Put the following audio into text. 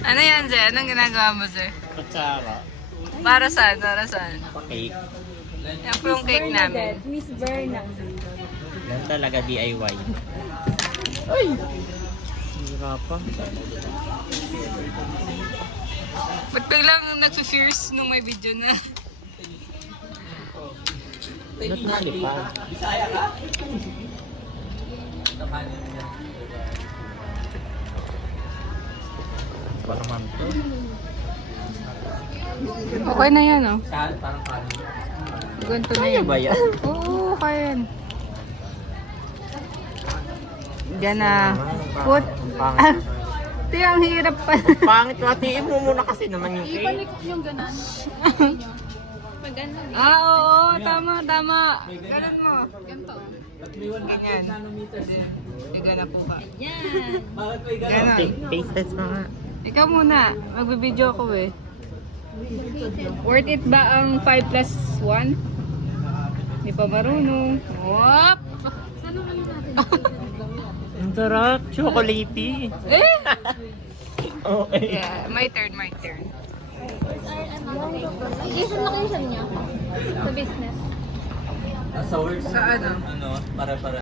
Ano yan, Zé? Anong ginagawa mo, Zé? Kutsara. Para saan? Para saan? Cake. Yan po yung cake namin. Miss Berna. Yan talaga DIY. Ay! Sira pa. Ba't biglang nagsu-fierce nung may video na? Ba't nalipad? Pa naman to. Okay na yan, oh. Saan? Parang kanin. Ganito na Kaya yan. ba yan? Oo, kaya yan. Diyan na. Put. Pangit. Ito yung hirap pa. Pangit. Hatiin mo muna kasi naman yung cake. Ibalik yung ganon. Pag ano, Oo, tama, tama. Ganun mo. ganito. Ganyan. Biga na po ba? Yan. Ganon. Taste test mo nga. Ikaw muna. Magbibideo ako eh. Worth it ba ang 5 plus 1? Hindi pa marunong. Wop! Ano naman natin? Ang sarap. Chocolatey. Eh! Okay. Yeah, my turn, my turn. Location niyo sa business. Sa Sa ano? para